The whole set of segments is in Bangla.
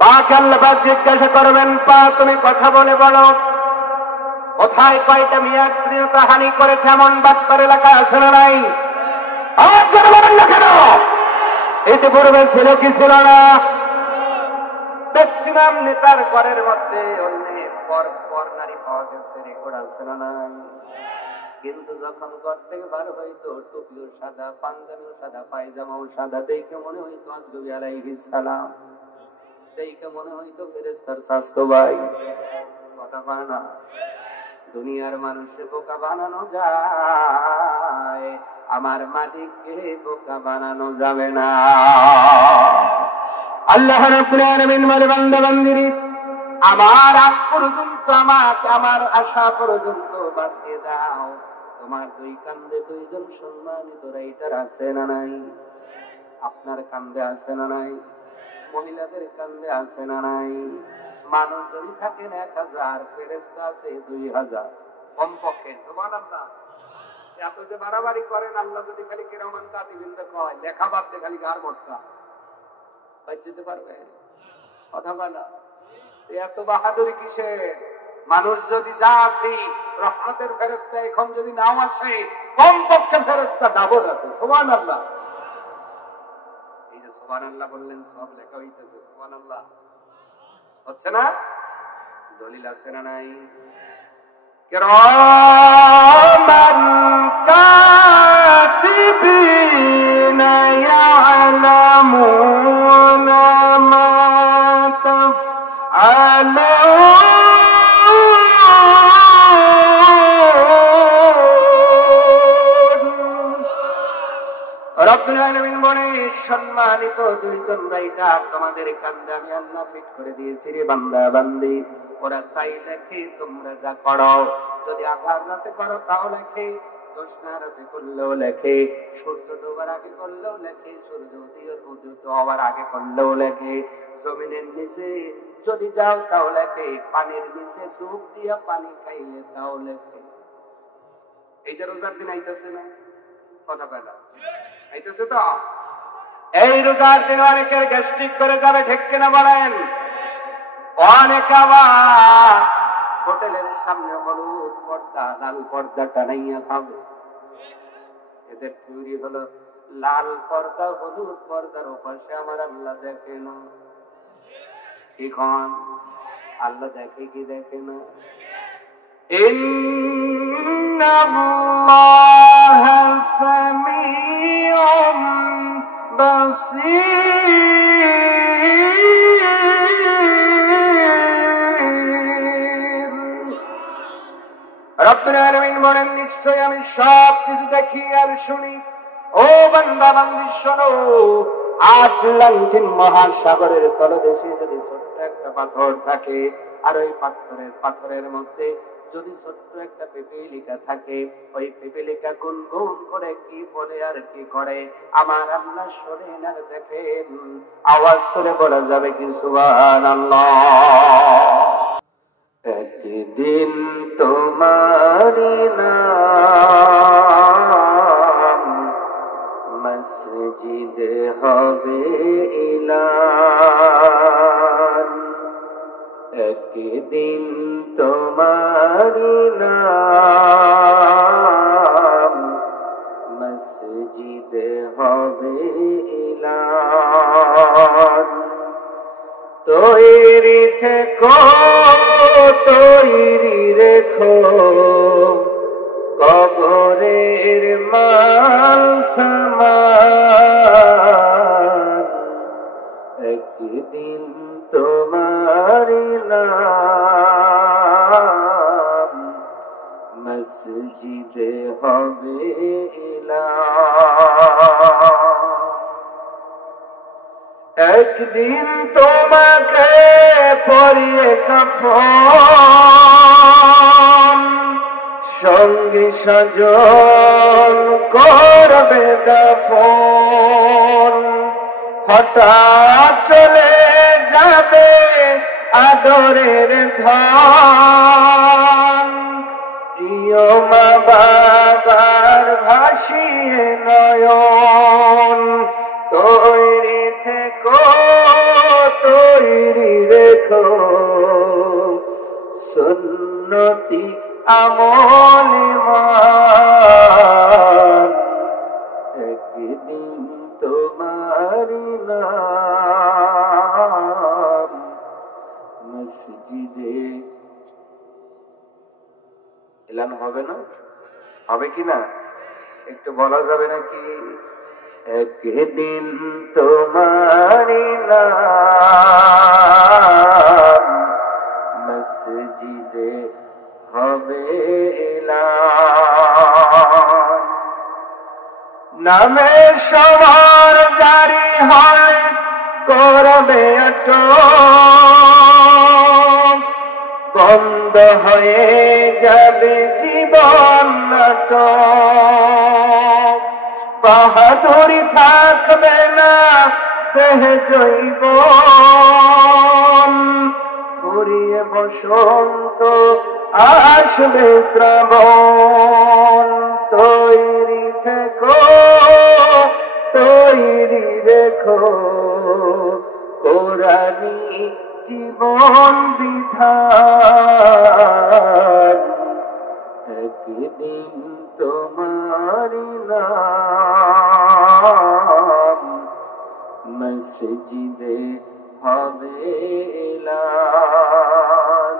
পাক আল্লাহ পাক জিজ্ঞাসা করবেন, পা তুমি কথা বলে বলো কোথায় কয়টা মেয়াদ স্ত্রীতা হানি করেছে এমন বাটপার এলাকা আছে না নাই? আওয়াজ বলেন না কেন? ইতিপূর্বে ছিল কি ছিল না? ম্যাক্সিমাম নেতার ঘরের মধ্যে অনেক পর নারী পাওয়া গেছে, রেকর্ড আছে না নাই? কিন্তু যখন ঘর থেকে বার হইতো টুপিও সাদা, পাঞ্জাবিও সাদা, পায়জামাও সাদা, দেখে মনে হইতো আজনবী আলাইহিস সালাম, দেখে মনে হইতো ফেরেশতার স্বাস্থ্য ভাই। কথা কয় না? দুনিয়ার মানুষকে বোকা বানানো যায়, আমার মালিককে বোকা বানানো যাবে না। আল্লাহ রাব্বুল আলামিন বলে, বান্দা বান্দিরে আমার আগ পর্যন্ত আমার আশা পর্যন্ত বাদ দিয়ে দাও। তোমার দুই কান্দে দুইজন সম্মানিত রাইটার আছে না নাই? আপনার কান্দে আছে না নাই? মহিলাদের কান্দে আছে না নাই? মানুষ যদি থাকেন 1000, ফেরেশতা আছে 2000 কমপক্ষে। সুবহানাল্লাহ। এত যে বাড়াবাড়ি করেন, আল্লাহ যদি খালি কিরামান কাতিবিন কয় লেখা বাদ দিয়ে খালি গার মটকা বাঁচতে পারবে? কথা বলা এত বাহাদুরি কিসে? মানুষ যদি যা আছে রহমতের ফেরেশতা এখন যদি নাও আসে, কমপক্ষে ফেরেশতা ডাবল আছে। সুবহানাল্লাহ। এই যে সুবহানাল্লাহ বললেন, সব লেখা হইতেছে। সুবহানাল্লাহ হচ্ছে না? দলিল আছে না নাই? কিরামান কাতিবিনা ইয়ালামুনা মা তাফআলুন। রব্বুল আলামিন বলে, সম্মানিত দুইজন রাইটার তোমাদের কান্দে আমি আল্লাহ ফিট করে দিয়েছি রে বান্দা বান্দি। ওরা তাই লেখে, তোমরা যা করো, যদি আধার রাতে করো তাও লেখে, জ্যোৎস্না রাতে করলেও লেখে, সূর্য ডোবার আগে করলেও লেখে, সূর্য উদিত হওয়ার আগে করলেও লেখে, জমিনের নিচে যদি যাও তাও লেখে, পানির নিচে ডুব দিয়া পানি খাইলে তাও লেখে। এই যে রোজার দিন আইতেছে না? কথা কয় না? আইতেছে তো। এই রোজার দিন অনেকের গ্যাস্ট্রিক করে যাবে, ঠিক কিনা বলেন? অনেক আবার হোটেলের সামনে হলুদ পর্দা, লাল পর্দা টানাইয়া খাবে। এদের থিওরি হলো লাল পর্দা হলুদ পর্দার ওপাশে আমার আল্লাহ দেখে না। এখন আল্লাহ দেখে কি দেখে না? ইন্নাল্লাহা সামিউম বাসীর। রব্বুল আলামিন বলেন, নিশ্চয় আমি সব কিছু দেখি আর শুনি। ও বান্দা বান্দি শোনো, আটলান্টিক মহাসাগরের তলদেশে যদি ছোট্ট একটা পাথর থাকে, আর ওই পাথরের মধ্যে যদি ছোট্ট একটা পিপিলিকা থাকে, ওই পিপিলিকা গুনগুন করে কি বলে আর কি করে আমার আল্লাহ শোনেন আর দেখেন। আওয়াজ করে বলা যাবে কি সুবহানাল্লাহ? একদিন তোমারি নাম মসজিদে হবে ইলান। একদিন তোমারি নাম মসজিদে হবে ইলান। তৈরি থেকো, তৈরি রেখো, কবরের মাল সামান। একদিন তোমার নাম মসজিদে হবে ইলান। একদিন তোমাকে পরিয়ে কাফন, সঙ্গী সাজন করবে দাফন। হঠাৎ চলে যাবে আদরের ধন, প্রিয় মা বাবার ভাসিয়ে নয়ন। তৈরি থেকো, তৈরি রেখো সুন্নতি আমল মান একদিন তোমার নাম মসজিদে এলান হবে না? হবে কি না? একটু বলা যাবে নাকি? একদিন তোমার নাম মসজিদে হবে এলান নামে সবার জারি হয় করবে বন্ধ হয়ে যাবে জীবন নাটক বাহাদুরি থাকবে না দেহ জৈবন ফুরিয়ে বসন্ত আসবে শ্রাবণ তৈরি থেকো তৈরি রেখো কোরআনী জীবন বিধান একদিন তোমার নাম মসজিদে হবে এলান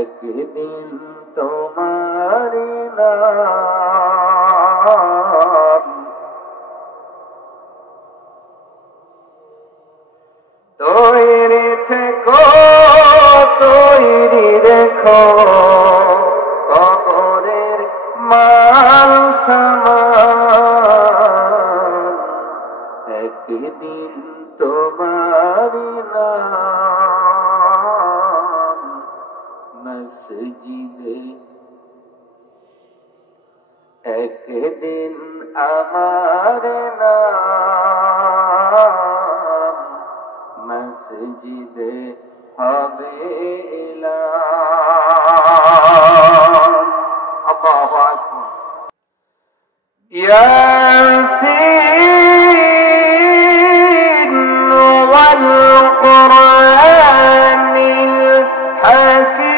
একদিন তোমার নাম তৈরি থেকো তৈরি রেখো কবরের মাল সামান একদিন তোমার নাম মসজিদে একদিন আমার নাম মসজিদে হবে এলান আল্লাহু আকবার ইয়াসিন ওয়াল কুরআনিল হাকীম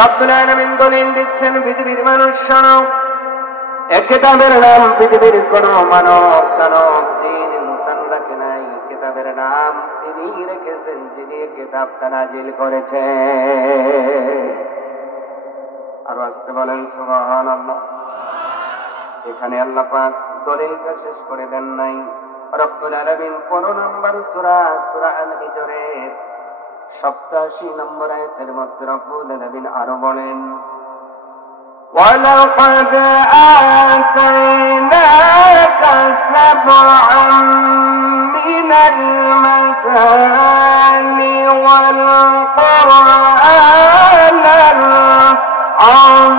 রব্বুল আলামিন দলিল দিচ্ছেন পৃথিবীর মানুষ শোনো এক কিতাবের নাম পৃথিবীর কোন মানব দানব জিন ইনসান রাখে নাই কিতাবের নাম তিনি রেখেছেন যিনি কিতাবটা নাজিল করেছেন আর আসতে বলেন সুবহানাল্লাহ এখানে আল্লাহ পাক দলিলটা শেষ করে দেন নাই রব্বুল আলামিন 15 নম্বর সূরা সূরা আল হিজরের 87 নম্বর আয়াতের মধ্যে রব্বুল আলামিন আরো বলেন وَلَقَدْ آتَيْنَاكَ سَبْعًا مِنَ الْمَثَانِي وَالْقُرْآنَ الْعَظِيمَ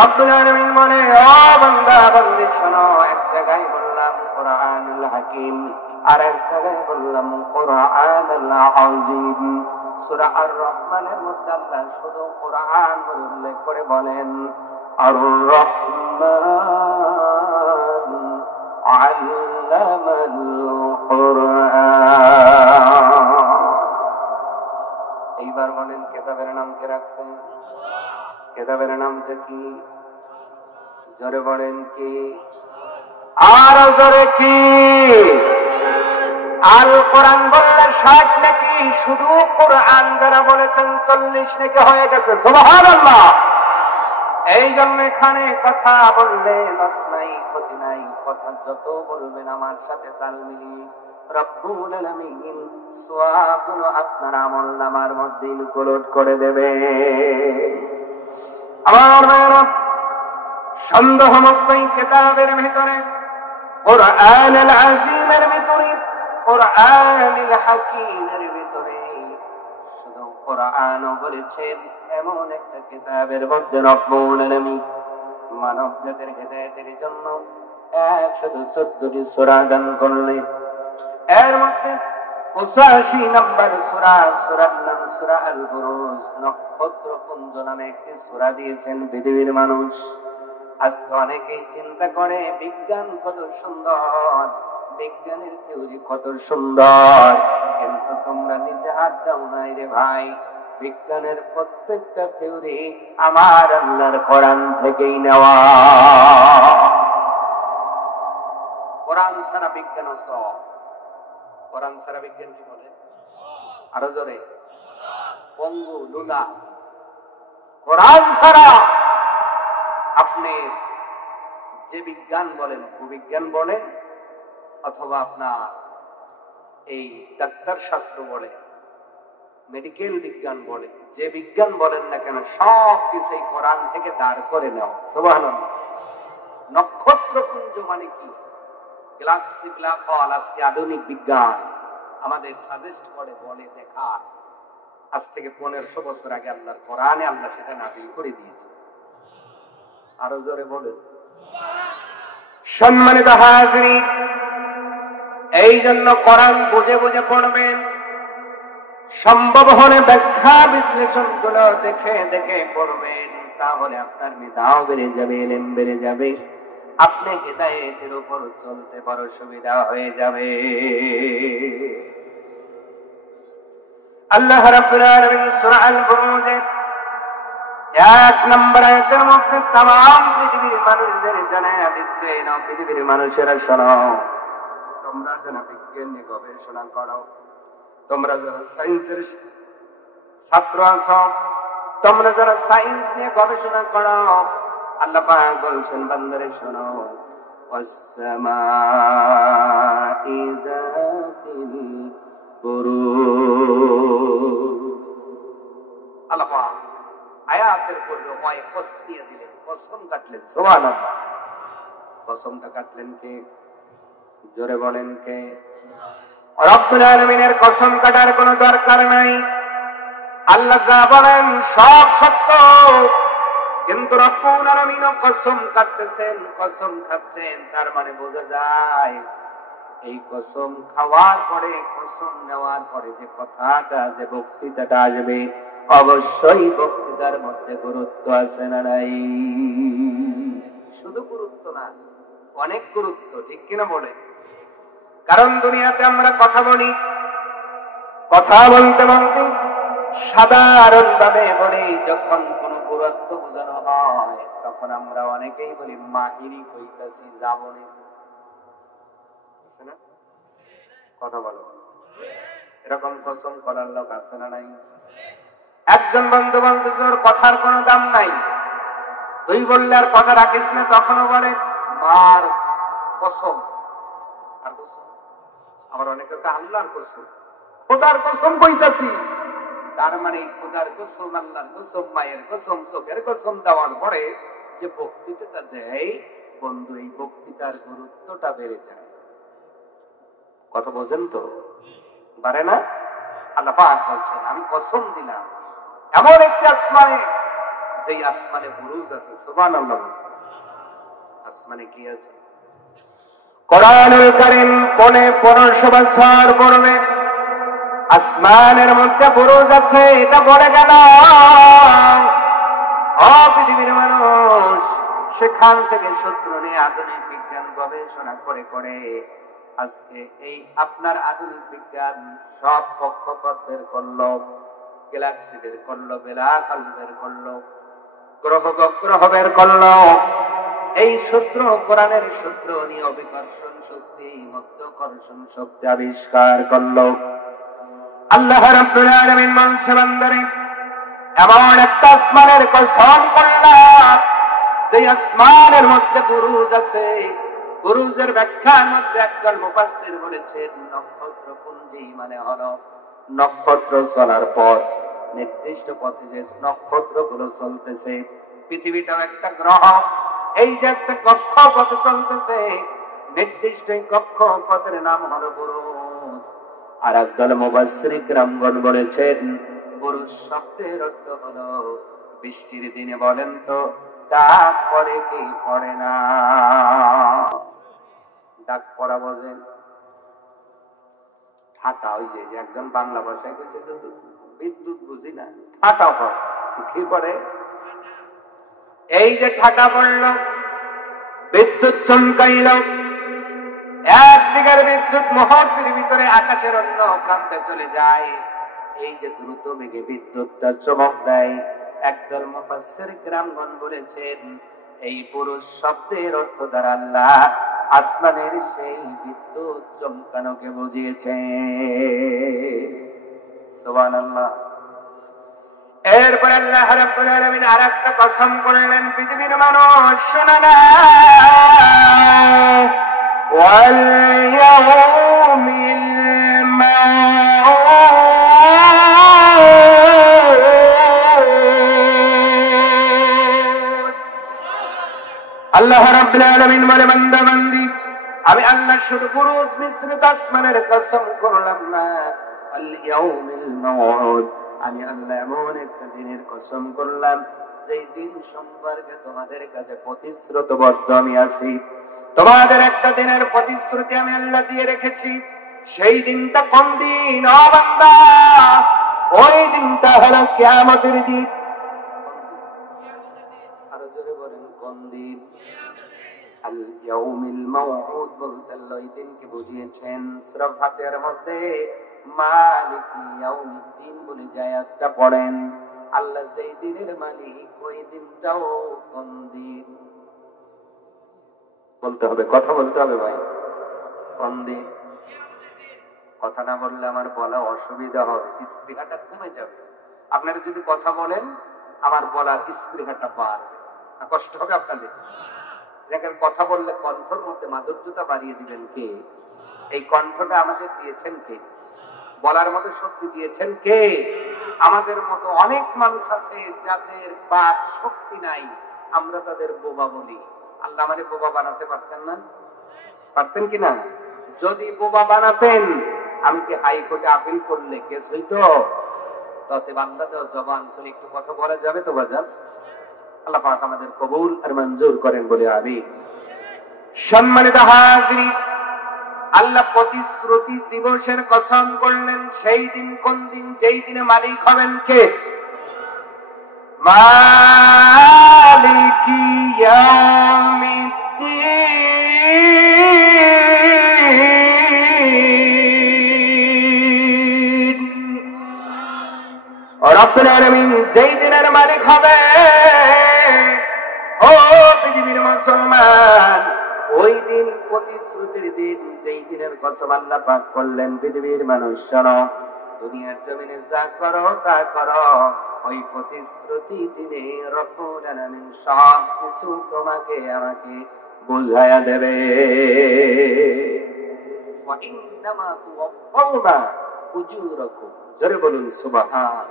রব্বুল আলামিন বলে ও বান্দা বান্দি শোনো এক জায়গায় বললাম কোরআনুল হাকিম আর এক জায়গায় বললাম কোরআনুল আযীম সূরা আর রহমানের মধ্যে আল্লাহ শুধু কোরআন বলে উল্লেখ করে বলেন আর রহমান আল্লামাল কোরআন এইবার বলেন কিতাবের নাম কে রাখছেন কিতাবের নামটা কি জোরে বলেন কি আর জোরে কি আল কোরআন বললে 60 নাকি শুধু কোরআন যারা বলেছেন 40 নাকি হয়ে গেছে সুবহানাল্লাহ এই জন্য এখানে কথা বললে লস নাই ক্ষতি নাই কথা যত বলবেন আমার সাথে তাল মিলিয়ে রব্বুল আলামিন সওয়াবগুলো আপনার আমলনামার মধ্যে ইনক্লুড করে দেবে আমার ভাইরা সন্দেহমুক্ত এই কিতাবের ভিতরে কোরআনুল আযীমের ভিতরে কোরআনুল হাকীমের ভিতরে শুধু কোরআনও বলেছেন এমন একটা কিতাবের মধ্যে রব্বুল আলামিন মানব জাতির হিদায়াতের জন্য 114টি সূরা দান করলেন এর মধ্যে 85 নম্বর সূরা, সূরার নাম সূরা আল বুরুজ। নক্ষত্রপুঞ্জ নামে একটি সূরা দিয়েছেন পৃথিবীর মানুষ। আজকে অনেকেই চিন্তা করে বিজ্ঞান কত সুন্দর, বিজ্ঞানের থিওরি কত সুন্দর, কিন্তু তোমরা নিজে হাত দাও নাই রে ভাই। বিজ্ঞানের প্রত্যেকটা থিওরি আমার আল্লাহর কোরআন থেকেই নেওয়া। কোরআন ছাড়া বিজ্ঞান সব। কোরআন ছাড়া বিজ্ঞান কি বলে? আরো জোরে। পঙ্গু লুলা। কোরআন ছাড়া আপনি যে বিজ্ঞান বলেন, ভূবিজ্ঞান বলেন, অথবা আপনার এই ডাক্তার শাস্ত্র বলে, মেডিকেল বিজ্ঞান বলে, যে বিজ্ঞান বলেন না কেন সব কিছুই কোরআন থেকে দাঁড় করে নেওয়া। সুবহানাল্লাহ। নক্ষত্রপুঞ্জ মানে কি? Galaxy, black hole. আজকে আধুনিক বিজ্ঞান আমাদের সাজেস্ট করে, বলে দেখা আজ থেকে 1500 বছর আগে আল্লাহর কোরআনে আল্লাহ সেটা নাযিল করে দিয়েছে। আরো জোরে বলেন। সম্মানিত হাজিরিন, এই জন্য কোরআন বুঝে বুঝে পড়বেন। সম্ভব হলে ব্যাখ্যা বিশ্লেষণ গুলো দেখে দেখে পড়বেন, তাহলে আপনার মেধাও বেড়ে যাবে, ইলম বেড়ে যাবে, আপনি হিদায়াতের উপর চলতে বড় সুবিধা হয়ে যাবে। আল্লাহ রাব্বুল আলামিন সূরা আল বুরুজে 1 নম্বর আয়াতের মধ্যে तमाम পৃথিবীর মানুষদের জানায়া দিচ্ছেন, ও পৃথিবীর মানুষেরা শোনো, তোমরা যারা বিজ্ঞান নিয়ে গবেষণা করো, তোমরা যারা সায়েন্সের ছাত্র আছো, তোমরা যারা সায়েন্স নিয়ে গবেষণা করো, আল্লাহ পাক বলছেন বান্দারে শোনো, ওয়াস-সামাঈ যাতিল বুরুজ। আল্লাহ পাক আয়াতের পূর্বে হয় কসমিয়ে দিলেন, কসম কাটলেন। সুবহানাল্লাহ। কসমটা কাটলেন কে? জোরে বলেন কে? রব্বুল আলামিনের কসম কাটার কোনো দরকার নাই। আল্লাহ যা বলেন সব সত্য, কিন্তু রব্বুল আলামিনও কসম কাটতেছেন, কসম খাচ্ছেন, তার মানে বোঝা যায় এই কসম খাওয়ার পরে, কসম নেওয়ার পরে যে কথাটা, যে বক্তৃতাটা আসবে, অবশ্যই বক্তৃতার মধ্যে গুরুত্ব আছে না নাই? শুধু গুরুত্ব না, অনেক গুরুত্ব, ঠিক কিনা বলে? কারণ দুনিয়াতে আমরা কথা বলি, কথা বলতে বলতে সাধারণ ভাবে বলি, যখন কোনো গুরুত্ব বোঝানো হয় তখন আমরা অনেকেই বলি মাহিরি কইতাছি, যাবনে। না কথা বলো, এরকম কসম করার লোক আছে না নাই? একজন বন্ধু বলতেছে ওর কথার কোনো দাম নাই, তুই বললে আর কথা রাখিস না, তখনও বলে মার কসম। আর কসম আবার অনেকে আল্লাহর কসম, খোদার কসম কইতাছি। তার মানে খোদার কসম, আল্লাহর কসম, মায়ের কসম, চোখের কসম দেওয়ার পরে যে বক্তৃতাটা দেয়, বন্ধু এই বক্তৃতার গুরুত্বটা বেড়ে যায়। কথা বোঝেন তো? পারে না? আল্লাহ পাক বলছেন আমি কসম দিলাম এমন একটি আসমানে, যেই আসমানে বুরুজ আছে। সুবহানাল্লাহ। আসমানে কি আছে? কোরআনুল কারীম পনে 1500 বছর পূর্বে আসমানের মধ্যে বুরুজ আছে, এটা বলে গেল। ও পৃথিবীর মানুষ, সেখান থেকে সূত্র নিয়ে আধুনিক বিজ্ঞান গবেষণা করে করে আজকে এই আপনার আধুনিক বিজ্ঞান সব কক্ষপথ বের করলো, গ্যালাক্সি বের করলো, বেলাকাল বের করলো, গ্রহ গ্রহ বের করলো। এই সূত্র, কোরআনের সূত্র নিয়ে অভিকর্ষণ শক্তি, মধ্যাকর্ষণ শক্তি আবিষ্কার করলো। আল্লাহ রাব্বুল আলামিন বলছে বান্দারে, এমন একটা আসমানের কসম করলাম যে আসমানের মধ্যে বুরুজ আছে। বুরুজের ব্যাখ্যার মধ্যে একদল মুফাসসির বলেছেন নক্ষত্রপুঞ্জি মানে হলো নক্ষত্র চলার পথ, নির্দিষ্ট পথে যে নক্ষত্রগুলো চলতেছে। পৃথিবীটাও একটা গ্রহ, এই যে একটা কক্ষপথে চলতেছে, নির্দিষ্ট কক্ষপথের নাম হলো বুরুজ। আর একদল মুফাসসির কিরামগণ বলেছেন বুরুজ শব্দের অর্থ হলো বৃষ্টির দিনে বলেন তো ডাক পড়ে কি পড়ে না? ডাক পড়া বোঝেন? ঠাটা, ওই যে একজন বাংলা ভাষায় কইছে যে বিদ্যুৎ বুঝি না, ঠাটা পড়ে, কি পড়ে? এই যে ঠাটা পড়ল, বিদ্যুৎ চমকাইল, একদিকের বিদ্যুৎ মুহূর্তের ভিতরে আকাশের অন্য প্রান্তে চলে যায়। এই যে দ্রুত বেগে বিদ্যুৎটা চমক দেয়, একদল মুফাসসির কিরামগণ বলেছেন এই পুরুষ শব্দের অর্থ দ্বারা আল্লাহ আসমানের সেই বিদ্যুৎ চমকানোকে বুঝিয়েছে। সুবহানাল্লাহ। এরপর আল্লাহ রাব্বুল আলামিন আরেকটা কসম করলেন, পৃথিবীর মানুষ শোনো না, ওয়াল ইয়াউমিল মাউদ। আল্লাহ রাব্বুল আলামিন বলে, বান্দা বান্দি, আমি আল্লাহ শুধু পুরুষ মিশ্রিত আসমানের কসম করলাম না, আল ইয়াউমিল মাউদ, আমি আল্লাহ এমন একটা দিনের কসম করলাম যেই দিন সম্পর্কে তোমাদের কাছে প্রতিশ্রুতিবদ্ধ আমি আছি। তোমাদের একটা দিনের প্রতিশ্রুতি আমি আল্লাহ দিয়ে রেখেছি। সেই দিনটা কোন দিন? ও বান্দা, ওই দিনটা হলো কিয়ামতের দিন। আরো জোরে বলেন, কোন দিন? আল ইয়াউমিল মাউউদ বলতে আল্লাহ ওই দিনকে বুঝিয়েছেন সূরা ফাতিহার মধ্যে মালিকি ইয়াউমিদ্দিন বলে যে আয়াতটা পড়েন। আল্লাহ যেই দিনের মালিক, ওই দিনটাও কোন দিন? বলতে হবে, কথা বলতে হবে ভাই, কোন দিন? কথা না বললে আমার বলা অসুবিধা হবে, স্পৃহাটা কমে যাবে। আপনারা যদি কথা বলেন আমার বলার স্পৃহাটা বাড়বে, কষ্ট হবে আপনাদের। দেখেন, কথা বললে কণ্ঠের মধ্যে মাধুর্যতা বাড়িয়ে দিবেন কে? এই কণ্ঠটা আমাদের দিয়েছেন কে? বলার মতো শক্তি দিয়েছেন কে? আমাদের মতো অনেক মানুষ আছে যাদের বাক শক্তি নাই, আমরা তাদের বোবা বলি। আল্লাহ আমাদের বোবা বানাতে পারতেন না? পারতেন কিনা? যদি বোবা বানাতেন, আমি কি হাইকোর্টে আপিল করলে কেস হইতো? তাতে বান্দাদের জবান খুলে একটু কথা বলা যাবে তো বাজার? আল্লাহ পাক আমাদের কবুল আর মঞ্জুর করেন বলে আমিন। সম্মানিত হাজিরিন, আল্লাহ প্রতিশ্রুতি দিবসের কসম করলেন। সেই দিন কোন দিন? যেই দিনে মালিক হবেন কে? মালিকি ইয়াউমিদ্দিন। রব্বুল আলামিন যেই দিনের মালিক হবে, ও পৃথিবীর মুসলমান, ওই দিন প্রতিশ্রুতির দিন, যেই দিনের কসম আল্লাহ পাক করলেন। পৃথিবীর মানুষ শোনো, দুনিয়ার জমিনে যা করো তা করো, ওই প্রতিশ্রুতি দিনে রব্বুল আলামিন সব কিছু তোমাকে আমাকে বুঝায়া দেবে। ওয়া ইন্নামা তুওয়াফাউনা উজুরাকুম, জোরে বলুন সুবহান।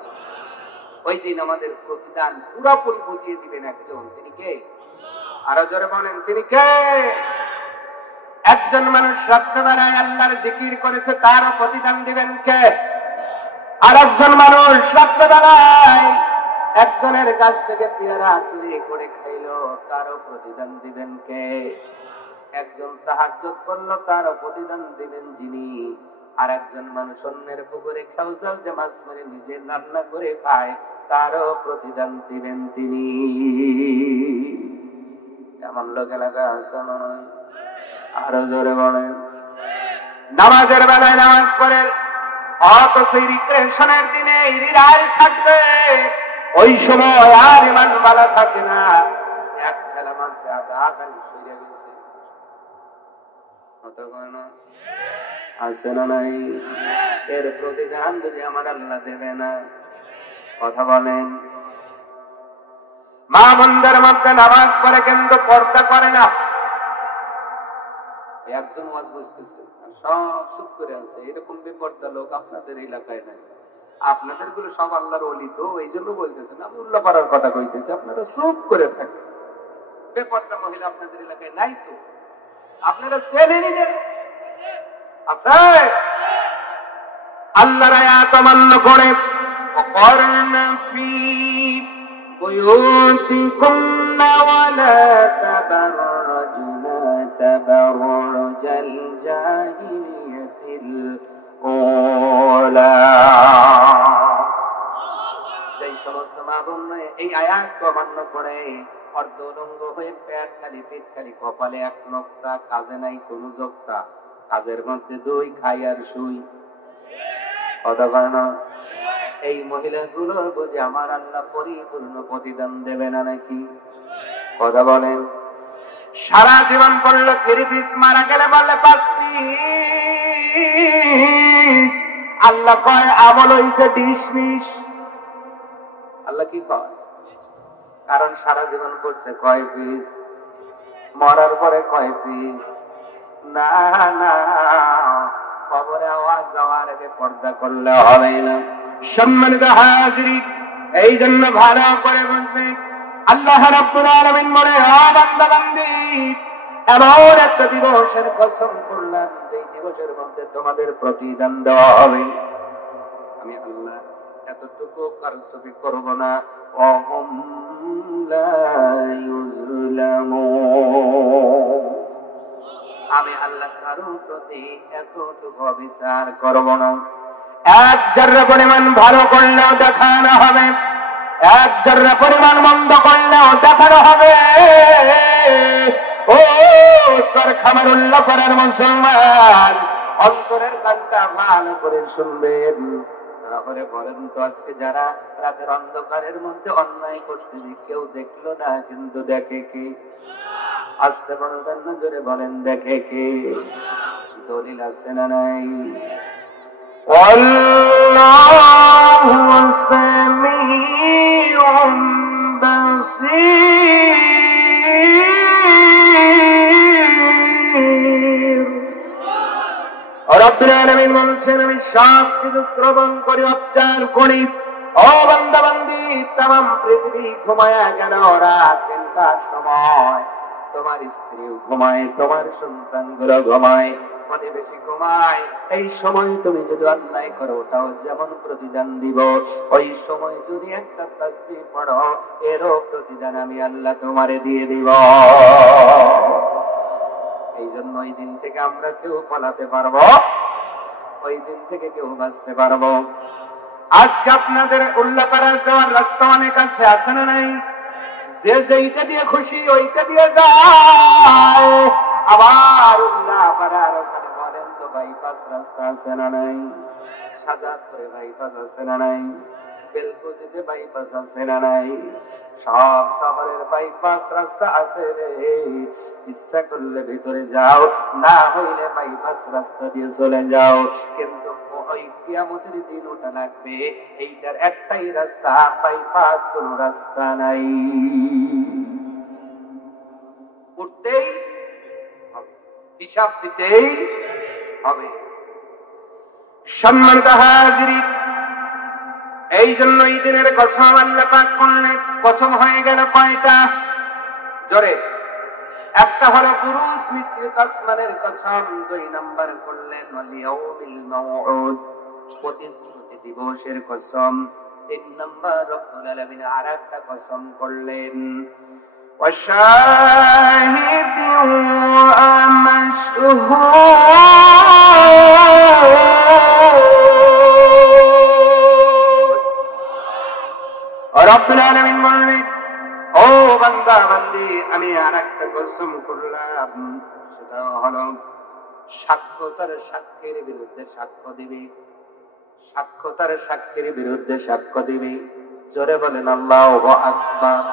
ওই দিন আমাদের প্রতিদান পুরোপুরি বুঝিয়ে দিবেন একজন, তিনি কে? আরো জোরে বলেন, তিনি কে? একজন মানুষ রাত্রেবেলায় আল্লাহর জিকির করেছে, তারও প্রতিদান দিবেন কে? আর একজন মানুষ রাত্রেবেলায় একজনের কাছ থেকে পেয়ারা চুরি করে খাইলো, তারও প্রতিদান দিবেন কে? একজন তাহাজ্জুদ করলো, তারও প্রতিদান দিবেন যিনি। আর একজন মানুষ অন্যের পুকুরে খাউজাল যে মাছ মেরে নিজে রান্না করে খায়, তারও প্রতিদান দিবেন তিনি। এমন লোক এলাকা আছে নয়? আরো জোরে বলেন। নামাজের বেলায় নামাজ পড়ে, অথচ রিক্রেশনের দিনে রিরাইল থাকবে, ওই সময় আর ইমান বালা থাকে না। এক ঠেলা মারছে, আধা খালি সইরে গেছে। কত কয় না? আছে না নাই? এর প্রতিদান যদি আমার আল্লাহ দেবে না? কথা বলেন। মা বোনদের মধ্যে নামাজ পড়ে কিন্তু পর্দা করে না। একজন ওয়াজ বুঝতেছে, সব চুপ করে আছে। এরকম বেপর্দা লোক আপনাদের এলাকায় নাই। আপনাদের গুলো সব আল্লাহর ওলি, তো এই জন্য বলতেছেন, আমি উল্লাহ পাড়ার কথা কইতেছি, আপনারা চুপ করে থাকেন। বেপর্দা মহিলা আপনাদের এলাকায় নাই তো? আপনারা চেনেনই না? আছে? আল্লাহর আয়াত অমান্য করে, ওয়াকরনা ফি বুয়ুতিকুন্না ওয়ালা তাবাররাজনা তাবাররুজাল জাহিলিয়াতিল মাসউলা। যেই সমস্ত মা বোন এই আয়াত অমান্য করে অর্ধ উলঙ্গ হয়ে পেট খালি পেট খালি কপালে এক নোক্তা, কাজে নাই কোনো যোক্তা, কাজের মধ্যে দুই, খাই আর শুই, কথা কয় না? এই মহিলাগুলো বুঝে আমার আল্লাহ পরিপূর্ণ প্রতিদান দেবে না নাকি? কথা বলেন। সারা জীবন পড়লো 3 পিস, মারা গেলে বলে 5 পিস। আল্লাহ কয় আমল হইছে 20 পিস। আল্লাহ কি কয়? কারণ সারা জীবন করছে কয় পিস, মরার পরে কয় পিস? না না, কবরে আওয়াজ যাওয়ার আগে পর্দা করলে হবে না। সম্মানিত হাজিরিন, এই জন্য ভালো করে বুঝবে আল্লাহ রাব্বুল আলামিন বলে, ও বান্দা বান্দি, এমন একটা দিবসের কসম করলাম যেই দিবসের মধ্যে তোমাদের প্রতিদান দেওয়া হবে। আমি আল্লাহ এতটুকু কারচুপি করব না। ওহুম লা ইউযলামুন, আমি আল্লাহ কারো প্রতি এতটুকু অবিচার করব না। এক জাররা পরিমাণ ভালো করলেও দেখানো হবে, এক জাররা পরিমাণ মন্দ করলেও দেখানো হবে। ও সরখামারুল্লাহ পাড়ার মুসলমান, অন্তরের গানটা ভালো করে শুনবেন। তারপরে বলেন তো, আজকে যারা রাতের অন্ধকারের মধ্যে অন্যায় করতেছি, কেউ দেখলো না কিন্তু দেখে কে? আসতে বলবেন না, জোরে বলেন দেখে কে? দলিল আছে না নাই? আল্লাহু সামিউম বাসীর। রব্বুল আলামিন বলছেন, আমি সব কিছু শ্রবণ করি, অবজার্ভ করি। ও বান্দা বান্দি, তামাম পৃথিবী ঘুমায়া গেল রাত 3টার সময়, তোমার স্ত্রীও ঘুমায়, তোমার সন্তানগুলো ঘুমায়, প্রতিবেশী ঘুমায়। এই সময় তুমি যদি অন্যায় করো, ওটাও যেমন প্রতিদান দিব। ওই সময় যদি একটা তাসবিহ পড়ো, এরও প্রতিদান আমি আল্লাহ তোমারে দিয়ে দিব। এই জন্য ওই দিন থেকে আমরা কেউ পালাতে পারবো, ওই দিন থেকে কেউ বাঁচতে পারবো। আজকে আপনাদের উল্লাপাড়া যাওয়ার রাস্তা অনেক আছে না নাই? যে যেইটা দিয়ে খুশি ওইটা দিয়ে যায়। আবার উল্লাপাড়ার ওখানে বলেন তো বাইপাস রাস্তা আছে না নাই? সাজাদপুরে বাইপাস আছে না নাই? বেলকুচিতে বাইপাস আছে না নাই? সব শহরের বাইপাস রাস্তা আছে রে। ইচ্ছা করলে ভিতরে যাও, না হইলে বাইপাস রাস্তা দিয়ে চলে যাও। কিন্তু ওই কিয়ামতের দিন ওটা লাগবে, এইটার একটাই রাস্তা, বাইপাস কোন রাস্তা নাই। উঠতেই হবে, হিসাব দিতেই হবে। সম্মানিত হাজিরিন, এই জন্য এই দিনের কসম আল্লাহ পাক করলেন। কসম হয়ে গেল কয়টা? জোরে। একটা হলো বুরুজ মিশ্রিত আসমানের কসম, 2 নাম্বার করলেন ওয়াল ইয়াউমিল মাউউদ, প্রতিশ্রুতি দিবসের কসম। 3 নাম্বার রব্বুল আলামিন আরেকটা কসম করলেন, ওয়াশাহিদি ওয়া মাশহুদ। রব্বুল আলামিন বললেন, ও বান্দা বান্দি, আমি আরেকটা কসম করলাম, সেটা হলো সাক্ষ্য তার সাক্ষীর বিরুদ্ধে সাক্ষ্য দিবে। সাক্ষ্য তার সাক্ষীর বিরুদ্ধে সাক্ষ্য দিবে। জোরে বলেন আল্লাহু আকবার।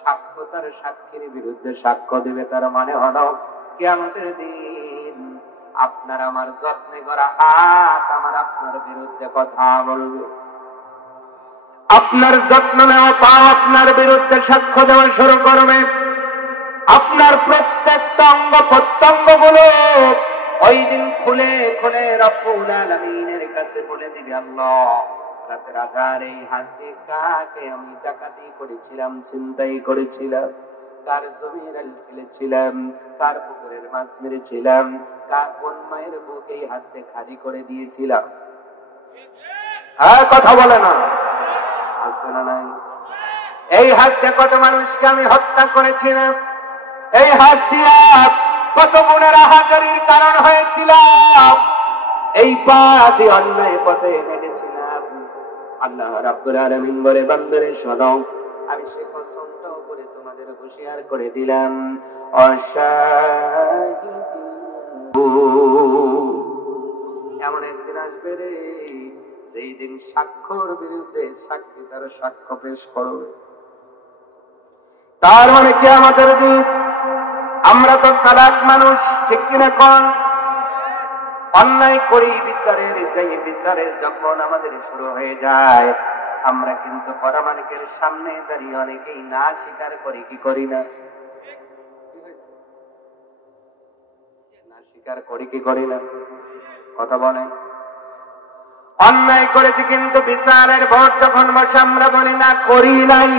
সাক্ষ্য তার সাক্ষীর বিরুদ্ধে সাক্ষ্য দিবে, তার মানে হলো কিয়ামতের দিন আপনার আমার যত্নে করা হাত আমার আপনার বিরুদ্ধে কথা বলবে। আপনার যত্ন নেওয়া পা আপনার বিরুদ্ধে সাক্ষ্য দেওয়া শুরু করবে। আপনার প্রত্যেকটা অঙ্গ প্রত্যঙ্গ গুলো ওই দিন খুলে খুলে রব্বুল আলামিনের কাছে বলে দিবে, আল্লাহ রাতের আধারে এই হাত দিয়ে কাকে আমি ডাকাতি করেছিলাম, ছিনতাই করেছিলাম, কার জমির ফেলেছিলাম, কার পুকুরের মাছ মেরেছিলাম, কার কোন মায়ের বুকে এই হাত দিয়ে খালি করে দিয়েছিলাম। কথা বলে না? আছে না নাই? এই হাত দিয়ে কত মানুষকে আমি হত্যা করেছিলাম, এই হাত দিয়ে কত গুণের হাজারির কারণ হয়েছিলাম, এই পা দিয়ে অন্যায় পথে হেঁটেছিলাম। আল্লাহ রাব্বুল আলামিন বলে, বান্দারে শোনো, আমি সে কসমটাও করে তোমাদের হুঁশিয়ার করে দিলাম, এমন একদিন আসবে রে, যেই দিন সাক্ষ্যর বিরুদ্ধে সাক্ষী তার সাক্ষ্য পেশ করবে। তার মানে কিয়ামতের দিন আমরা তো সালাক মানুষ, ঠিক কিনা কোন? অন্যায় করি, বিচারের যখন আমাদের শুরু হয়ে যায়, আমরা কিন্তু পরমাণিকের সামনে দাঁড়িয়ে অনেকেই না স্বীকার করি, কি করি না? না স্বীকার করি কি করি না? কথা বলেন। অন্যায় করেছি কিন্তু বিচারের ভোট যখন বসে আমরা বলি না, করি নাই।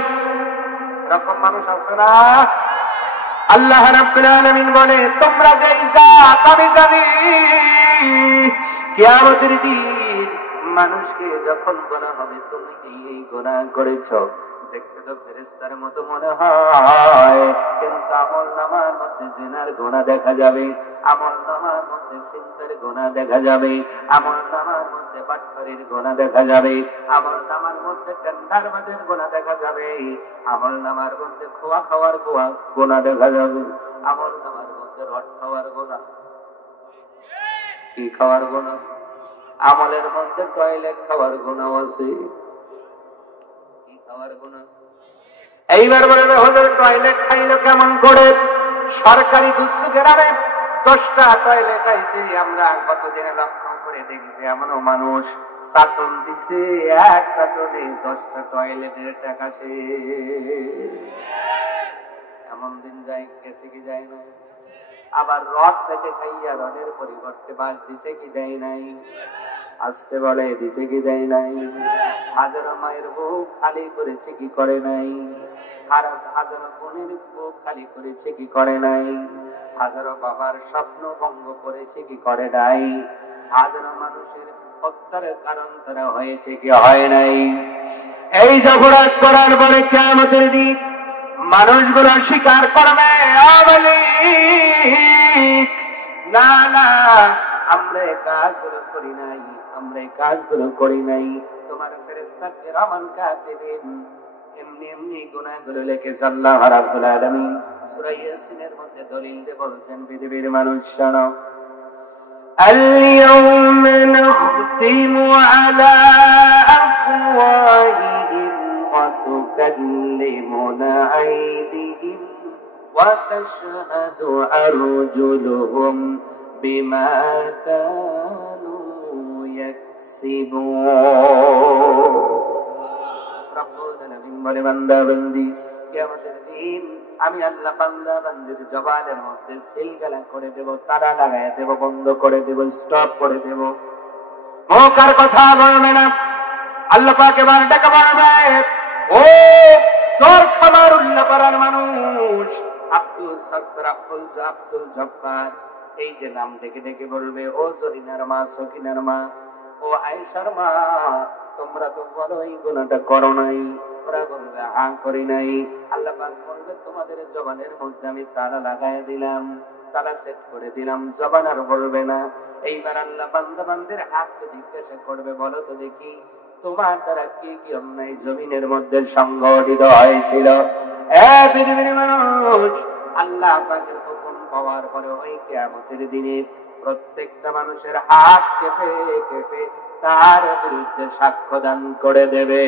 এরকম মানুষ আছে না? আল্লাহ রাব্বুল আলামিন বলে, তোমরা যেই জাত আমি জানি, কিয়ামতের দিন মানুষকে যখন বলা হবে তুমি এই গুনাহ করেছো, দেখতে তো ফেরেশতার মতো মনে হয়, কিন্তু আমলনামার মধ্যে জিনার গুনাহ দেখা যাবে, আমলনামার মধ্যে সিনতার গুনাহ দেখা যাবে, আমলনামার মধ্যে বাটপারির গুনাহ দেখা যাবে, আমলনামার মধ্যে টেন্ডারবাজের গুনাহ দেখা যাবে, আমলনামার মধ্যে খোয়া খাওয়ার গুনাহ দেখা যাবে, আমলনামার মধ্যে রড খাওয়ার গুনাহ, কি খাওয়ার গুনাহ? আমলের মধ্যে টয়লেট খাওয়ার গুনাহ আছে। কি খাওয়ার গুনাহ? এইবার বলে, হুজুর টয়লেট খাইলো কেমন করে? সরকারি দুঃসুকেরারে 10টা টয়লেট আইছে, আমরা কতদিনে লক্ষ্য করে দেখছি এমনও মানুষ চাটন দিছে, এক চাটনে 10টা টয়লেটের টাকা শেষ। এমন দিন যায়, গেছে কি যায় না? আবার রড সেটে খাইয়া রডের পরিবর্তে বাঁশ দিছে কি দেয় নাই? আসতে বলে, দিছে কি দেয় নাই? হাজারো মায়ের বুক খালি করেছে কি করে নাই? হাজারো বোনের বুক খালি করেছে কি করে নাই? হাজারো বাবার স্বপ্ন ভঙ্গ করেছে কি করে নাই? হাজারো মানুষের হত্যার কারণ তারা হয়েছে কি হয় নাই? এই অপরাধ করার পরে কিয়ামতের দিন মানুষগুলো স্বীকার করবে, না না, আমরা এই কাজগুলো করি নাই, আমরা এই কাজগুলো করি নাই। তোমার ফেরেশতা কিরামান কাতিবিন এমনি এমনি গুনাহগুলো লিখেছে। আল্লাহ রাব্বুল আলামিন সূরা ইয়াসিনের মধ্যে দলিল দিয়ে বলছেন, পৃথিবীর মানুষ শোনো, اليوم نختم على أفواههم وتكلمنا أيديهم وتشهد أرجلهم بما كانوا يكسبون। রব্বুল আলামিন বলে, বান্দা বান্দি, কিয়ামতের দিন আমি আল্লাহ বান্দা বান্দির জবানের মধ্যে সিলগালা করে দেব, তালা লাগায় দেব, বন্ধ করে দেব, স্টপ করে দেব, মুখ আর কথা বলবে না। আল্লাহ পাক এবার ডাকা বলবে, ও সর খাবার উল্লাহ পাড়ার মানুষ, আব্দুল সত্তার, আব্দুল জব্বার, এই যে নাম ডেকে ডেকে বলবে, ও জরিনার মা, সকিনার মা, ও আয়েশার মা, তোমরা তো বলো এই গুনাহটা করো নাই। ওরা বলবে, হ্যাঁ করি নাই। আল্লাহ পাক বলবে, তোমাদের জবানের মধ্যে আমি তালা লাগায় দিলাম, তালা সেট করে দিলাম, জবান আর বলবে না। এইবার আল্লাহ বান্দা বান্দির হাতকে জিজ্ঞাসা করবে, বলো তো দেখি তোমার দ্বারা কি কি অন্যায় জমিনের মধ্যে সংঘটিত হয়েছিল। পৃথিবীর মানুষ, আল্লাহ পাকের হুকুম পাওয়ার পরে ওই কিয়ামতের দিনে প্রত্যেকটা মানুষের হাত কেঁপে কেঁপে তার বিরুদ্ধে সাক্ষ্য দান করে দেবে।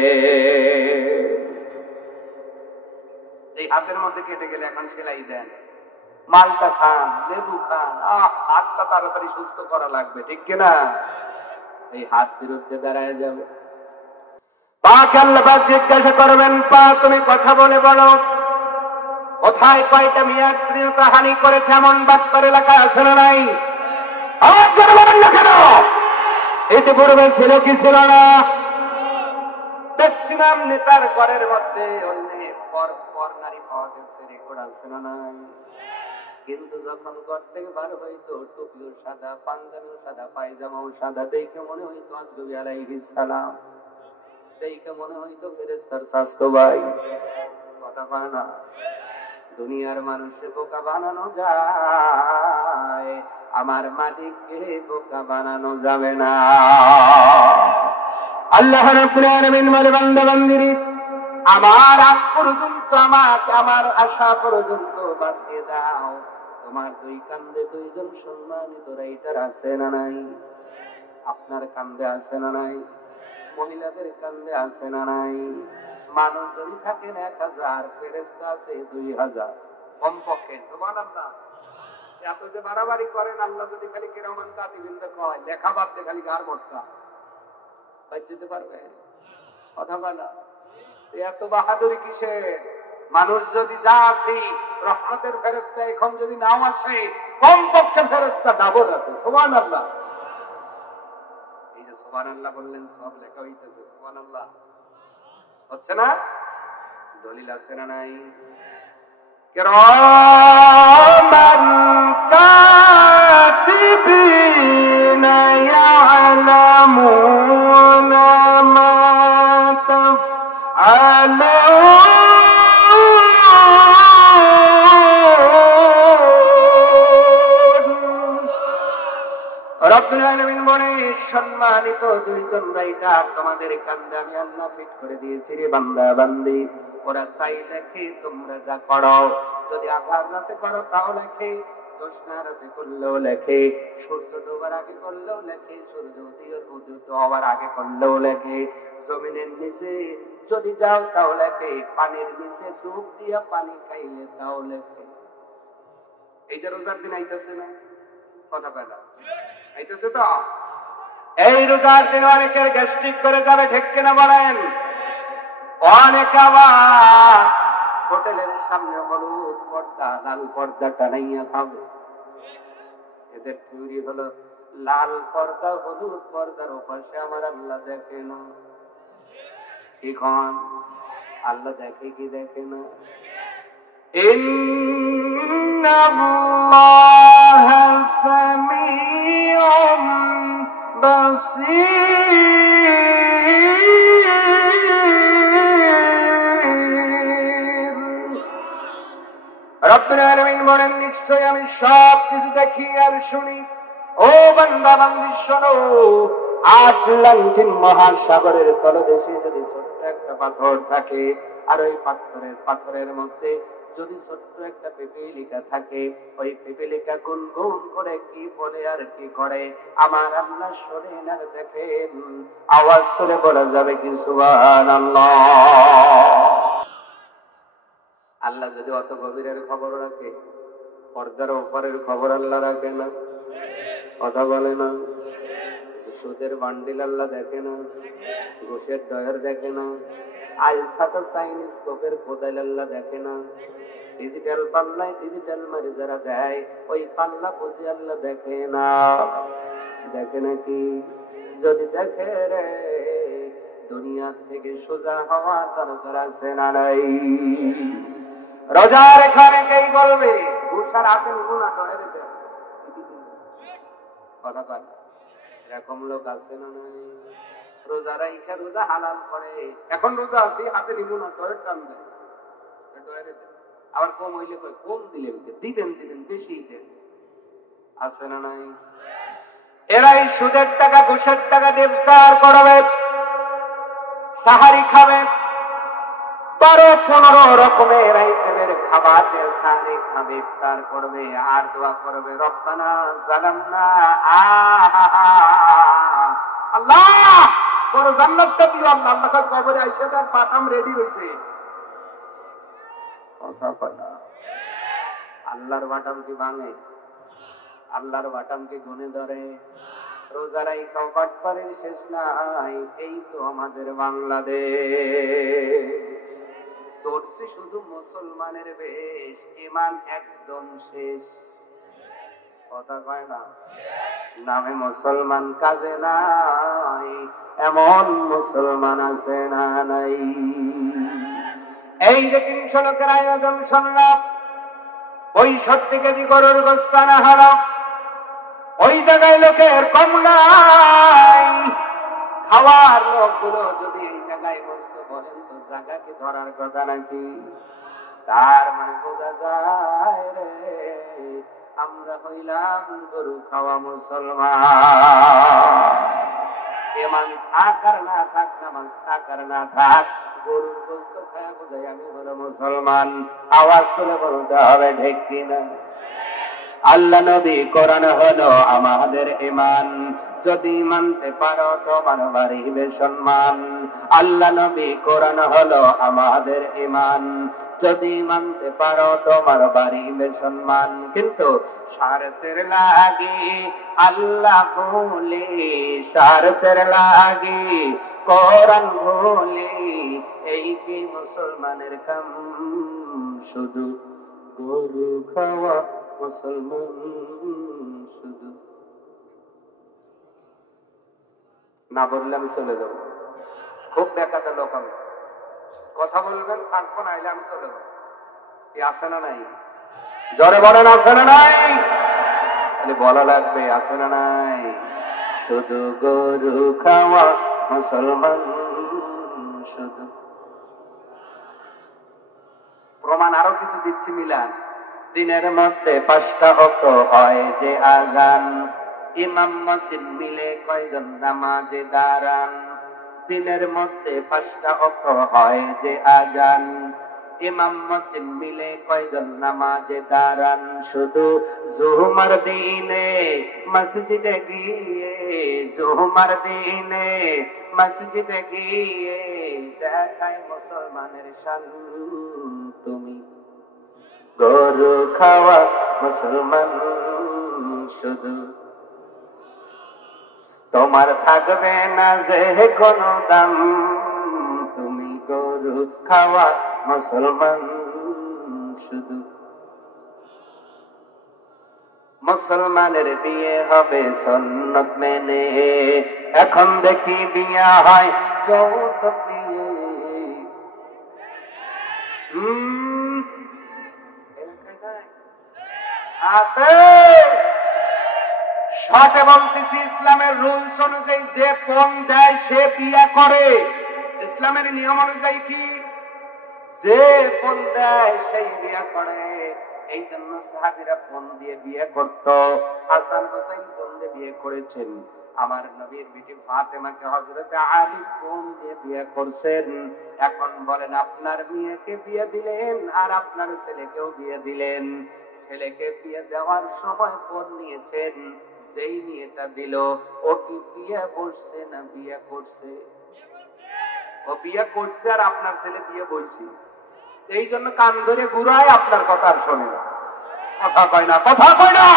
এই হাতের মধ্যে কেটে গেলে এখন সেলাই দেন, মালটা খান, লেবু খান, হাতটা তাড়াতাড়ি সুস্থ করা লাগবে, ঠিক কিনা? এই হাত বিরুদ্ধে দাঁড়ায় যাবে। পাকে আল্লাহ পাক জিজ্ঞাসা করবেন, পা তুমি কথা বলে বলো, কোথায় কয়টা মেয়াদ শ্রীলতা হানি করেছে এমন বাক্তার এলাকা আছে না নাই? আওয়াজ করে বলেন না কেন? এতে পূর্বে ছিল কি ছিল না? ম্যাক্সিমাম নেতার ঘরের মধ্যে অনেক পর নারী পাওয়া গেছে, রেকর্ড আছে না নাই? কিন্তু যখন ঘর থেকে বার হইতো, টুপিও সাদা, পাঞ্জাবিও সাদা, পায়জামাও সাদা, দেখে মনে হইতো আজনবী আলাইহিস সালাম, দেখে মনে হইতো ফেরেশতার স্বাস্থ্য ভাই। কথা পায় না? দুনিয়ার মানুষকে বোকা বানানো যায়, আমার মালিককে বোকা বানানো যাবে না। আল্লাহ রাব্বুল আলামিন বলে, বান্দা বান্দিরে, আমার আগ পর্যন্ত আমাকে আমার আশা পর্যন্ত বাদ দিয়ে দাও। তোমার দুই কান্দে দুইজন সম্মানিত রাইটার আছে না নাই? আপনার কান্দে আছে না নাই? মহিলাদের কান্দে আছে না নাই? মানুষ যদি থাকেন 1000, ফেরেশতা আছে 2000 কমপক্ষে। সুবহানাল্লাহ। এত যে বাড়াবাড়ি করেন, আল্লাহ যদি খালি কিরামান কাতিবিন কয়, লেখা বাদ দিয়ে খালি গার মটকা বাঁচতে পারবে? কথা বলা এত বাহাদুরি কিসে? মানুষ যদি যা আছে, রহমতের ফেরেশতা এখন যদি নাও আসে, কমপক্ষে ফেরেশতা ডাবল আছে। সুবহানাল্লাহ। এই যে সুবহানাল্লাহ বললেন, সব লেখা হইতেছে। সুবহানাল্লাহ হচ্ছে না? দলিল আছে না নাই? কিরামান কাতিবিনা ইয়ালামুনা মা তাফআলুন। রব্বুল আলামিন বলে, সম্মানিত দুইজন রাইটার তোমাদের কান্দে আমি আল্লাহ ফিট করে দিয়েছি রে বান্দা বান্দি। ওরা তাই লেখে, তোমরা যা করো, যদি আধার রাতে করো তাও লেখে, জ্যোৎস্না রাতে করলেও লেখে, সূর্য ডোবার আগে করলেও লেখে, সূর্য উদিত হওয়ার আগে করলেও লেখে, জমিনের নিচে যদি যাও তাও লেখে, পানির নিচে ডুব দিয়া পানি খাইলে তাও লেখে। এই যে রোজার দিন আইতেছে না? কথা বলা আইতেছে তো। এই রোজার দিন অনেকের গ্যাস্ট্রিক করে যাবে, ঠিক কিনা বলেন? অনেক আবার হোটেলের সামনে হলুদ পর্দা, লাল পর্দা টানাইয়া খাবে। এদের থিওরি হলো, লাল পর্দা হলুদ পর্দার ওপাশে আমার আল্লাহ দেখে না। এখন আল্লাহ দেখে কি দেখে না? ইন্নাল্লাহা সামিউম বাসীর। রব্বুল আলামিন বলেন, নিশ্চয় আমি সব কিছু দেখি আর শুনি। ও বান্দা বান্দি শোনো, আটলান্টিক মহাসাগরের তলদেশে যদি ছোট্ট একটা পাথর থাকে, আর ওই পাথরের মধ্যে যদি ছোট্ট একটা পিপিলিকা থাকে, ওই পিপিলিকা গুনগুন করে কি বলে আর কি করে, আমার আল্লাহ শোনেন আর দেখেন। আওয়াজ করে বলা যাবে কি সুবহানাল্লাহ? আল্লাহ যদি অত গভীরের খবর রাখে, পর্দার ওপরের খবর আল্লাহ রাখে না? কথা বলে না? সুদের বান্ডিল আল্লাহ দেখে না? ঘুষের ডয়ার দেখে না? আলসাটা চাইনিজ কোপের কোদাইল আল্লাহ দেখে না? ডিজিটাল পাল্লায় ডিজিটাল মারি যারা দেয়, ওই পাল্লা বুঝি আল্লাহ দেখে না? দেখে নাকি? যদি দেখে রে, দুনিয়া থেকে সোজা হওয়া দরকার আছে না নাই? রোজার এখানে কেই বলবে ঘুষার হাতে নিব না, ডয়ারে দেয়। কথা বল, এরকম লোক আছে না নাই? রোজা রাইখা রোজা হালাল করে, এখন রোজা আছে হাতে নিব না, ডয়ার টান দেয়, ডয়ারে দেয়। আবার কম হইলে কয় কম দিলেন, দিবেন দিবেন বেশি দেন। আছে না নাই? এরাই সুদের টাকা ঘুষের টাকা দিয়ে ইফতার করবে, সাহারি খাবে, 12-15 রকমের আইটেমের খাবার দিয়ে সাহারি খাবে, ইফতার করবে, আর দোয়া করবে, রব্বানা জালামনা, আল্লাহ বড় জান্নাতটা দিও আল্লাহ। আল্লাহ কয় কবরে আইসা তার বাটাম রেডি হইছে। কথা বলা, আল্লাহর বাটাম কি ভাঙে? আল্লাহর বাটাম কি গুনে ধরে? রোজারাই খাও, বাটপারের শেষ নাই। এই তো আমাদের বাংলাদেশ, ধরছে শুধু মুসলমানের বেশ, ইমান একদম শেষ। কথা কয় না? নামে মুসলমান, কাজে নাই, এমন মুসলমান আছে না নাই? এই যে 300 লোকের আয়োজন শুনলাম, ওই 70 কেজি গরুর গোশত আনা হলো, ওই জায়গায় লোকের কম নাই। খাওয়ার লোকগুলো যদি এই জায়গায় বসতো, বলেন তো জায়গা কি ধরার কথা নাকি? তার মানে বোঝা যায় রে আমরা হইলাম গরু খাওয়া মুসলমান। ইমান থাক আর না থাক, নামাজ থাক আর না থাক, গরুর গোশত খায়া বোঝাই আমি হলো মুসলমান। আওয়াজ তুলে বলতে হবে ঠিক কিনা? আল্লাহ নবী কোরআন হলো আমাদের ঈমান, যদি মানতে পারো তোমার বাড়িবে সম্মান। আল্লাহ নবী কোরআন হলো আমাদের ঈমান, যদি মানতে পারো তোমার বাড়িবে সম্মান। কিন্তু স্বার্থের লাগি আল্লাহ ভুলি, স্বার্থের লাগি কোরআন ভুলি, এই কি মুসলমানের কাম? শুধু গরু খাওয়া মুসলমান, শুধু। না বললে আমি চলে যাবো, খুব বেকাতে লোক আমি। কথা বলবেন, থাকবো, না এলে আমি চলে যাবো। কি আছে না নাই? জোরে বলেন আছে না নাই? তাহলে বলা লাগবে আছে না নাই? শুধু গরু খাওয়া মুসলমান, শুধু। প্রমাণ আরো কিছু দিচ্ছি, মিলান। দিনের মধ্যে 5টা ওয়াক্ত হয় যে আযান, ইমাম মুয়াজ্জিন মিলে কয়জন নামাজে দাঁড়ান। দিনের মধ্যে 5টা ওয়াক্ত হয় যে আযান, ইমাম মুয়াজ্জিন মিলে কয়জন নামাজে দাঁড়ান। শুধু জুমার দিনে মসজিদে গিয়ে, জুমার দিনে মসজিদে গিয়ে দেখায় মুসলমানের শান। তুমি গরু খাওয়া মুসলমান, শুধু। তোমার থাকবে না যে কোনো দাম, তুমি গরু খাওয়া মুসলমান, শুধু। মুসলমানের বিয়ে হবে সুন্নত মেনে, এখন দেখি বিয়ে হয় যৌতুক নিয়ে। আছে সাথে বলতেছি, ইসলামের রুলস অনুযায়ী যে পণ দেয় সে বিয়ে করে। ইসলামের নিয়ম অনুযায়ী কি? যে পণ দেয় সেই বিয়ে করে। এই জন্য সাহাবীরা পণ দিয়ে বিয়ে করত। হাসান হোসেন পণ দিয়ে বিয়ে করেছেন। আমার নবীর বিটি ফাতেমাকে হযরত আলী পণ দিয়ে বিয়ে করছেন। এখন বলেন, আপনার মেয়েকে বিয়ে দিলেন আর আপনার ছেলেকেও বিয়ে দিলেন। ছেলেকে বিয়ে দেওয়ার সময় পণ নিয়েছেন, যেই মেয়েটা দিল ও কি বিয়ে বসছে না বিয়ে করছে? ও বিয়ে করছে, আর আপনার ছেলে বিয়ে বইছে। এই জন্য কান ধরে ঘুরায়, আপনার কথা আর শোনে না। কথা কয় না, কথা কয় না।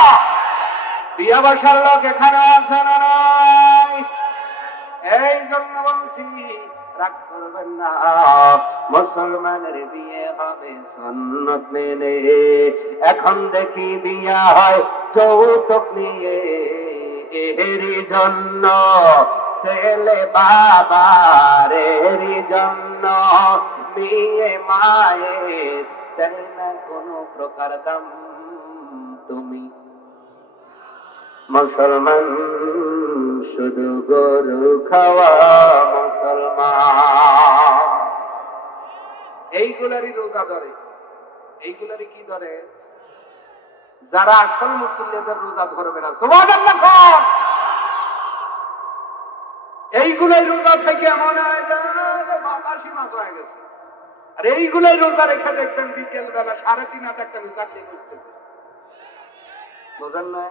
বিয়ে বসার লোক এখানে আছে না নাই? এই জন্য বলছি, রাগ করবেন না, মুসলমানের বিয়ে হবে সুন্নত মেনে। এখন দেখি বিয়ে হয় যৌতুক নিয়ে, এরই জন্য ছেলে বাবার, এরই জন্য বিয়ে মায়ের, তাই না কোনো প্রকার দাম। তুমি মুসলমান, শুধু গরু খাওয়া মুসলমান। এইগুলারই রোজা ধরে। এইগুলারই কি ধরে? যারা আসল মুসল্লিদের রোজা ধরবে না। সুবহানাল্লাহ। এইগুলাই রোজা থেকে মনে হয় যে বাতাসি মাছ হয়ে গেছে। আর এইগুলাই রোজা রেখে দেখবেন বিকেল বেলা 3:30 হাতে একটা মিসাক নিয়ে বসতেছে। বুঝেন না?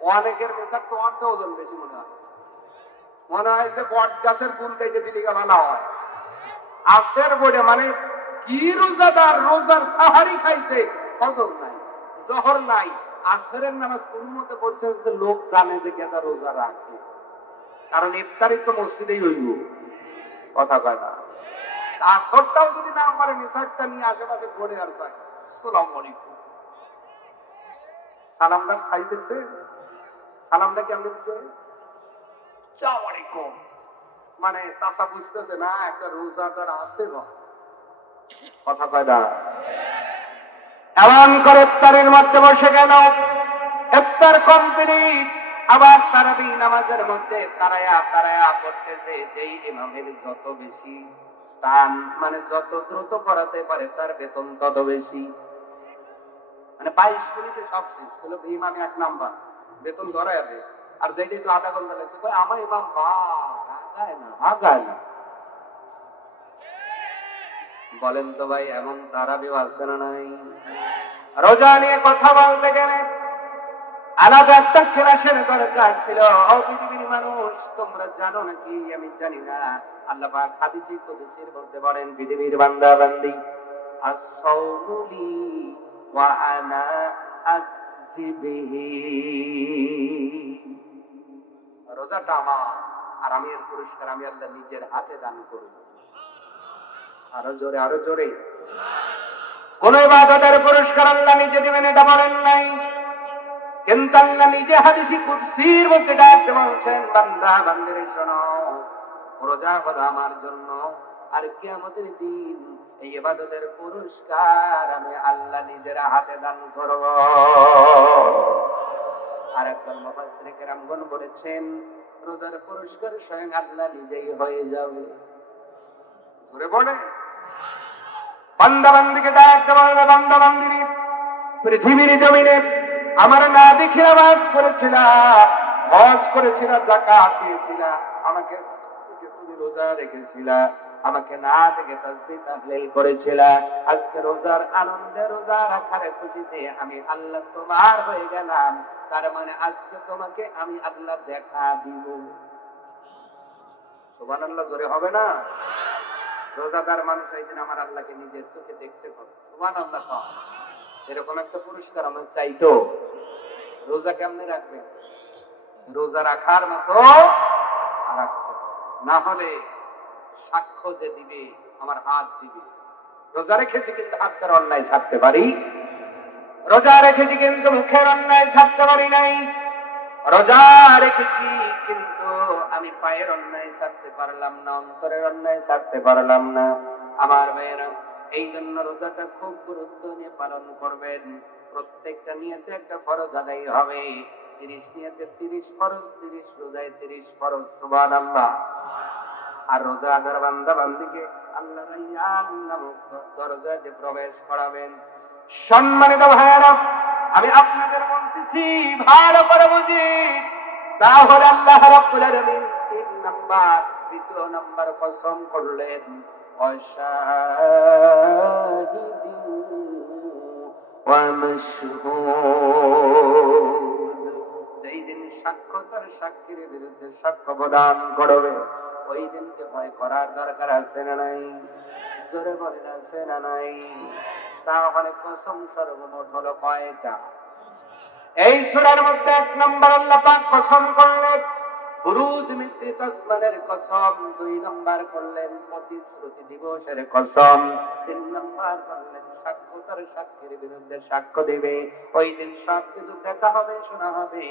অনেকের মিসাক তো আর ওজন বেশি মনে হয়। মনে হয় যে বট গাছের গুল কেটে দিলে ভালো হয়। আসের বোর্ডে মানে কি রোজাদার, রোজার সাহারি খাইছে, ফজর নাই, জোহর নাই, আসরের নামাজ কোন মতে পড়ছে যে লোক জানে যে কেদা রোজা রাখে। কারণ ইফতারি তো মসজিদেই হইব। কথা কয় না। আসরটাও যদি না পারে, মিসাকটা নিয়ে আশেপাশে ঘুরে আর কয় আসসালামু আলাইকুম। সালামদার সাইজ দেখছে? সালামটা কেমন দিচ্ছে? আসসালামু আলাইকুম। মানে চাচা বুঝতেছে না একটা রোজাদার আছে। কথা কয় না। এমন করে ইফতারের মধ্যে বসে গেল, ইফতার কমপ্লিট, আবার তারাবি নামাজের মধ্যে তারায়া তারায়া করতেছে। যেই ইমামের যত বেশি টান মানে যত দ্রুত পড়াতে পারে তার বেতন তত বেশি। মানে 22 মিনিটে সব শেষ হলো, ইমামে 1 নাম্বার বেতন ধরায় দেয়। আর যেটা একটু আধা ঘন্টা লাগছে কই আমার ইমাম আগায় না। বলেন তো ভাই, এমন তারাবিও আছে না নাই? রোজা নিয়ে কথা বলতে গেলে আলাদা একটা ক্লাসের দরকার ছিল। ও পৃথিবীর মানুষ, তোমরা জানো নাকি আমি জানি না, আল্লাহ পাক হাদিসে কুদসির মধ্যে বলেন, পৃথিবীর বান্দা বান্দি, আস-সাওমু লি ওয়া আনা আজজি বিহি, রোজাটা আমার আর আমি এর পুরস্কার আমি আল্লাহ নিজের হাতে দান করব। আরো জোরে, আরো জোরে। কোন ইবাদতের পুরস্কার আল্লাহ নিজে দিবেন এটা বলেন নাই, কিন্তু আল্লাহ নিজে হাদিসে কুদসির মধ্যে ডাকতে বলছেন, বান্দা বান্দিরে শোনো, রোজা হলো আমার জন্য, আর কিয়ামতের দিন এই ইবাদতের পুরস্কার আমি আল্লাহ নিজের হাতে দান করব। আর একদল মুফাসসির কেরামগণ বলেছেন, রোজার পুরস্কার স্বয়ং আল্লাহ নিজেই হয়ে যাবে। জোরে বলে বান্দা বান্দিকে ডাকতে বলবে, বান্দা বান্দিরে, পৃথিবীর জমিনে আমার না দেখে নামাজ পড়েছিলা, হজ করেছিলা, যাকাত দিয়েছিলা, আমাকে তুমি রোজা রেখেছিলা, আমাকে না দেখে তাসবিহ তাহলিল করেছিলা, আজকে রোজার আনন্দে, রোজা রাখার খুশিতে আমি আল্লাহ তোমার হয়ে গেলাম, তার মানে আজকে তোমাকে আমি আল্লাহ দেখা দিব। সুবহানাল্লাহ, জোরে হবে না? রোজাদার মানুষ এই দিন আমার আল্লাহকে নিজের চোখে দেখতে পাবে। সুবহানাল্লাহ। এরকম একটা পুরস্কার আমরা চাইতো। রোজা কেমনে রাখবে? রোজা রাখার মতো রাখতে, না হলে সাক্ষ্য যে দিবে আমার হাত দিবে। রোজা রেখেছি কিন্তু হাতের অন্যায় ছাড়তে পারি, রোজা রেখেছি কিন্তু মুখের অন্যায় ছাড়তে পারি নাই, রোজা রেখেছি কিন্তু আমি পায়ের অন্যায় ছাড়তে পারলাম না, অন্তরের অন্যায় ছাড়তে পারলাম না। আমার ভাইয়েরা, এই জন্য রোজাটা খুব গুরুত্ব নিয়ে পালন করবেন। প্রত্যেকটা নিয়তে একটা ফরজ আদায় হবে। 30 নিয়তে 30 ফরজ, 30 রোজায় 30 ফরজ। সুবহানাল্লাহ। আর রোজাদার বান্দা বান্দিকে আল্লাহ রায়্যান নামক দরজায় প্রবেশ করাবেন। সম্মানিত ভাইয়েরা, আমি আপনাদের বলতেছি ভালো করে বুঝি, তাহলে আল্লাহ রাব্বুল আলামিন 3 নাম্বার, 2 নাম্বার কসম করলেন, ওয়াশাহিদিন ওয়া মাশহুদ, যেই দিন সাক্ষ্য তার সাক্ষীর বিরুদ্ধে সাক্ষ্য প্রদান করবে, ওই দিনকে ভয় করার দরকার আছে না নাই? জোরে বলেন, আছে না নাই? তাহলে কসম সর্বমোট হলো কয়টা? এই সূরার মধ্যে 1 নম্বর আল্লাহ পাক কসম করলেন বুরুজ মিশ্রিত আসমানের কসম, 2 নম্বর করলেন প্রতিশ্রুতি দিবসের কসম, 3 নম্বর করলেন সাক্ষ্য তার সাক্ষীর বিরুদ্ধে সাক্ষ্য দিবে। ওই দিন সব কিছু দেখা হবে, শোনা হবে,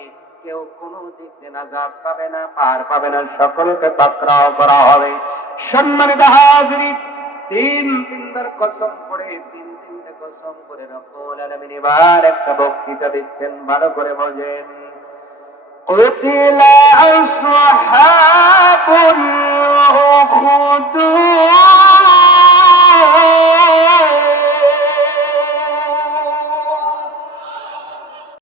কেউ কোনো দিক দিয়ে নাজাত পাবে না, পার পাবে না, সকলকে পাকড়াও করা হবে। সম্মানিত হাজিরিন, 3বার কসম করে, 3টা কসম করে রব্বুল আলামিন এবার একটা বক্তৃতা দিচ্ছেন, ভালো করে বোঝেন। قتل أصحاب